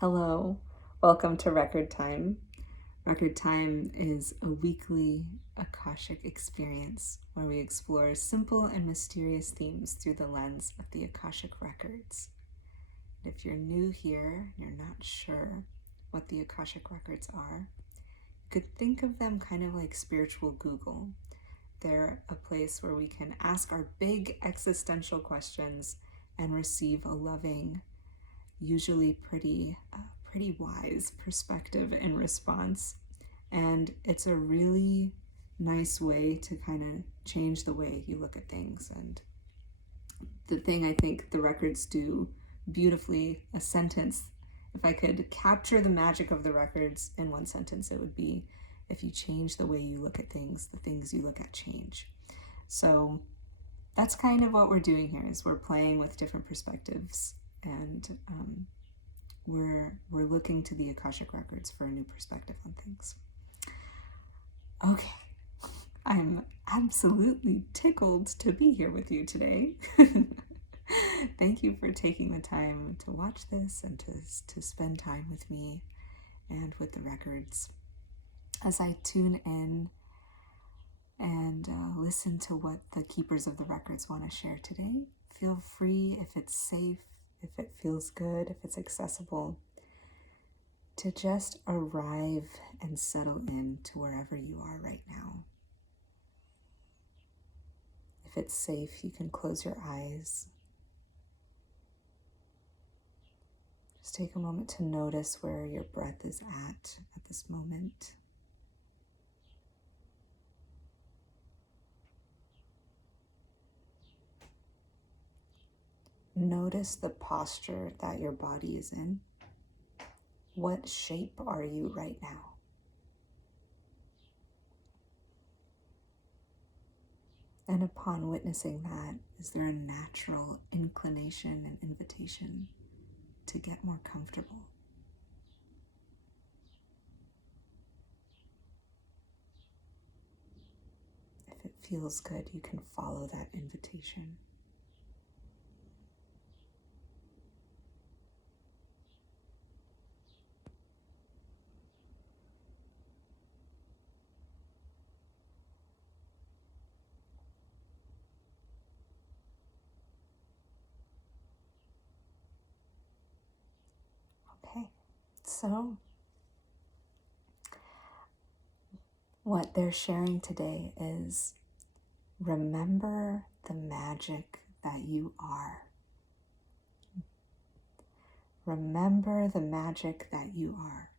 Hello, welcome to Record Time. Record Time is a weekly Akashic experience where we explore simple and mysterious themes through the lens of the Akashic Records. And if you're new here, you're not sure what the Akashic Records are, you could think of them kind of like spiritual Google. They're a place where we can ask our big existential questions and receive a loving, usually pretty wise perspective in response. And it's a really nice way to kind of change the way you look at things. And the thing I think the records do beautifully, a sentence, if I could capture the magic of the records in one sentence, it would be, if you change the way you look at things, the things you look at change. So that's kind of what we're doing here, is we're playing with different perspectives, and we're looking to the Akashic Records for a new perspective on things. Okay, I'm absolutely tickled to be here with you today. Thank you for taking the time to watch this and to spend time with me and with the records. As I tune in and listen to what the keepers of the records want to share today, feel free, if it's safe, if it feels good, if it's accessible, to just arrive and settle in to wherever you are right now. If it's safe, you can close your eyes. Just take a moment to notice where your breath is at this moment. Notice the posture that your body is in. What shape are you right now? And upon witnessing that, is there a natural inclination and invitation to get more comfortable? If it feels good, you can follow that invitation. Okay, so what they're sharing today is, remember the magic that you are. Remember the magic that you are.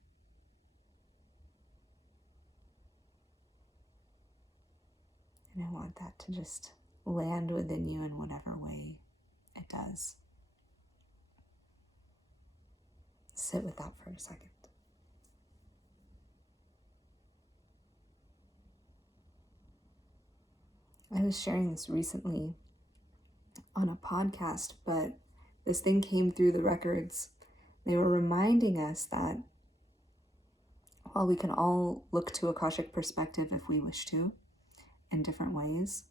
And I want that to just land within you in whatever way it does. Sit with that for a second. I was sharing this recently on a podcast, but this thing came through the records. They were reminding us that while we can all look to Akashic perspective if we wish to, in different ways,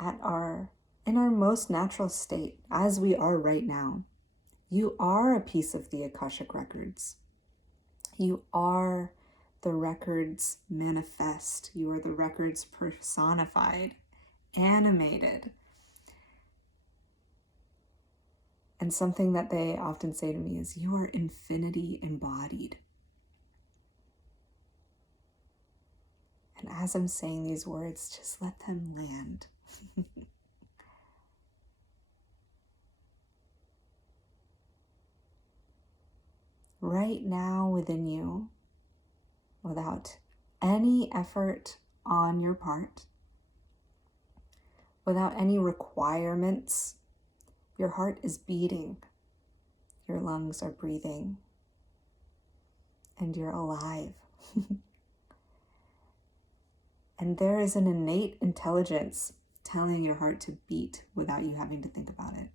in our most natural state, as we are right now, you are a piece of the Akashic Records. You are the records manifest. You are the records personified, animated. And something that they often say to me is, you are infinity embodied. And as I'm saying these words, just let them land. Right now within you, without any effort on your part, without any requirements, your heart is beating, your lungs are breathing, and you're alive. And there is an innate intelligence telling your heart to beat without you having to think about it.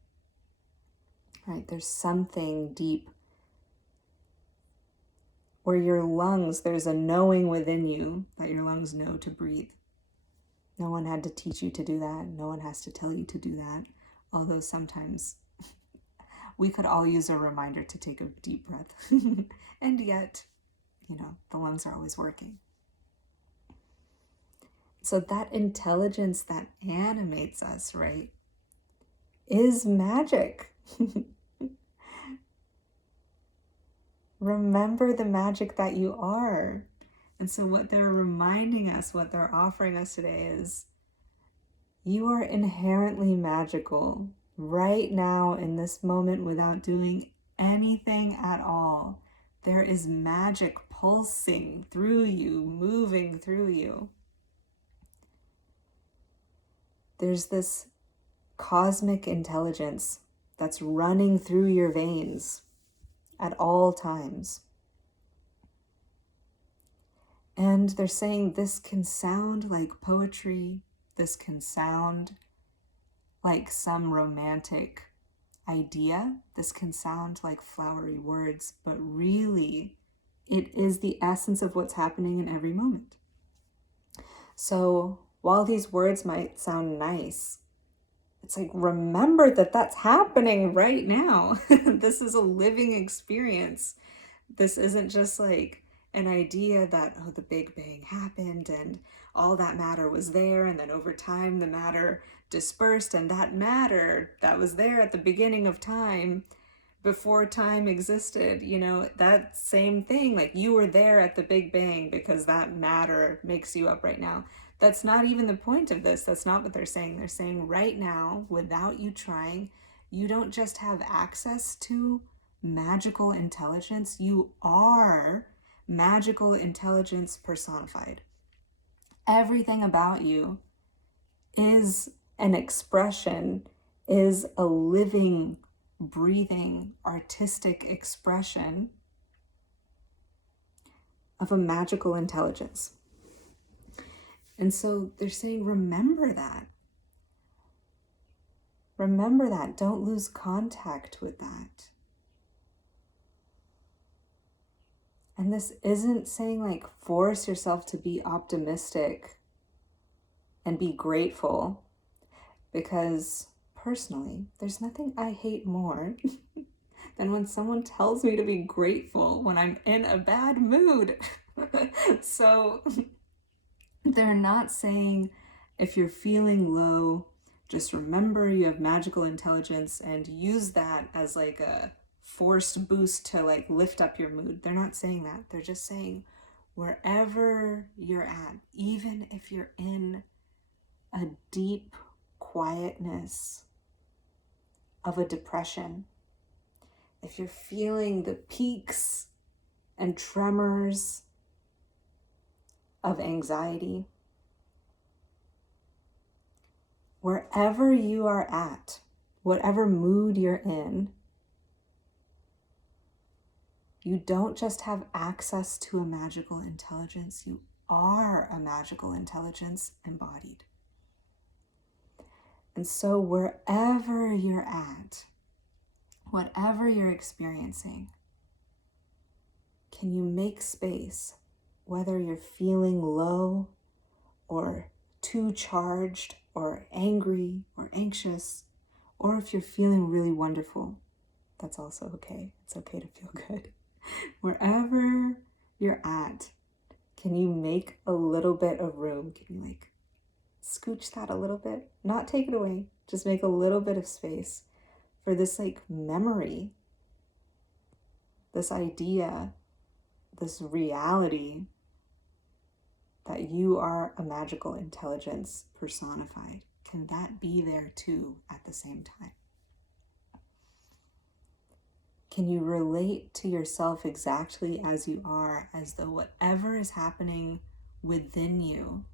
Right? There's something deep where your lungs, there's a knowing within you that your lungs know to breathe. No one had to teach you to do that. No one has to tell you to do that. Although sometimes We could all use a reminder to take a deep breath. And yet, the lungs are always working. So that intelligence that animates us, right, is magic. Remember the magic that you are. And so what they're reminding us, what they're offering us today is, you are inherently magical right now in this moment without doing anything at all. There is magic pulsing through you, moving through you. There's this cosmic intelligence that's running through your veins at all times. And they're saying this can sound like poetry. This can sound like some romantic idea. This can sound like flowery words, but really it is the essence of what's happening in every moment. So while these words might sound nice, it's like, remember that that's happening right now. This is a living experience. This isn't just like an idea that, the Big Bang happened and all that matter was there, and then over time the matter dispersed, and that matter that was there at the beginning of time, before time existed, that same thing, like you were there at the Big Bang because that matter makes you up right now. That's not even the point of this. That's not what they're saying. They're saying right now, without you trying, you don't just have access to magical intelligence, you are magical intelligence personified. Everything about you is an expression, is a living, breathing, artistic expression of a magical intelligence. And so they're saying, remember that. Remember that. Don't lose contact with that. And this isn't saying like force yourself to be optimistic and be grateful, because personally, there's nothing I hate more than when someone tells me to be grateful when I'm in a bad mood. So they're not saying if you're feeling low, just remember you have magical intelligence and use that as like a forced boost to like lift up your mood. They're not saying that. They're just saying wherever you're at, even if you're in a deep quietness of a depression, if you're feeling the peaks and tremors of anxiety, wherever you are at, whatever mood you're in, you don't just have access to a magical intelligence, you are a magical intelligence embodied. And so wherever you're at, whatever you're experiencing, can you make space, whether you're feeling low or too charged or angry or anxious, or if you're feeling really wonderful, that's also okay. It's okay to feel good. Wherever you're at, can you make a little bit of room? Can you like scooch that a little bit? Not take it away, just make a little bit of space for this like memory, this idea, this reality that you are a magical intelligence personified. Can that be there too at the same time? Can you relate to yourself exactly as you are, as though whatever is happening within you,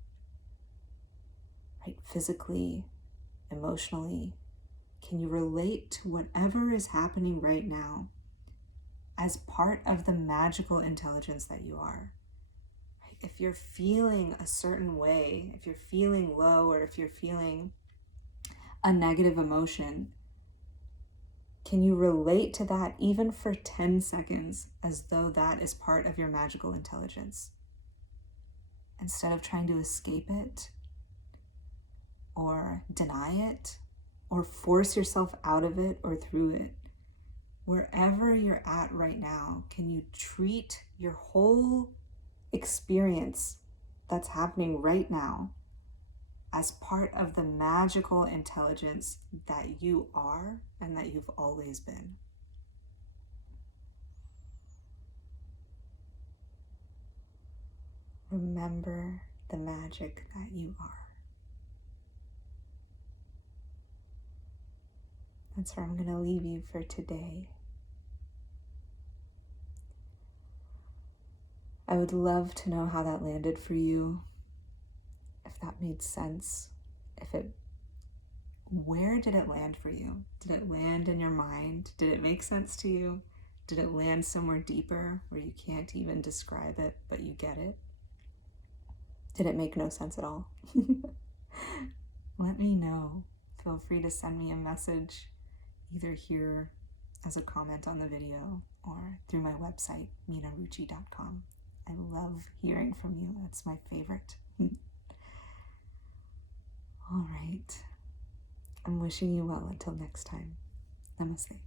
right, physically, emotionally, can you relate to whatever is happening right now as part of the magical intelligence that you are? Right? If you're feeling a certain way, if you're feeling low, or if you're feeling a negative emotion, can you relate to that even for 10 seconds as though that is part of your magical intelligence? Instead of trying to escape it or deny it or force yourself out of it or through it, wherever you're at right now, can you treat your whole experience that's happening right now as part of the magical intelligence that you are and that you've always been? Remember the magic that you are. That's where I'm going to leave you for today. I would love to know how that landed for you, if that made sense, where did it land for you? Did it land in your mind? Did it make sense to you? Did it land somewhere deeper where you can't even describe it, but you get it? Did it make no sense at all? Let me know. Feel free to send me a message, either here as a comment on the video or through my website, minaruchi.com. I love hearing from you. That's my favorite. All right. I'm wishing you well until next time. Namaste.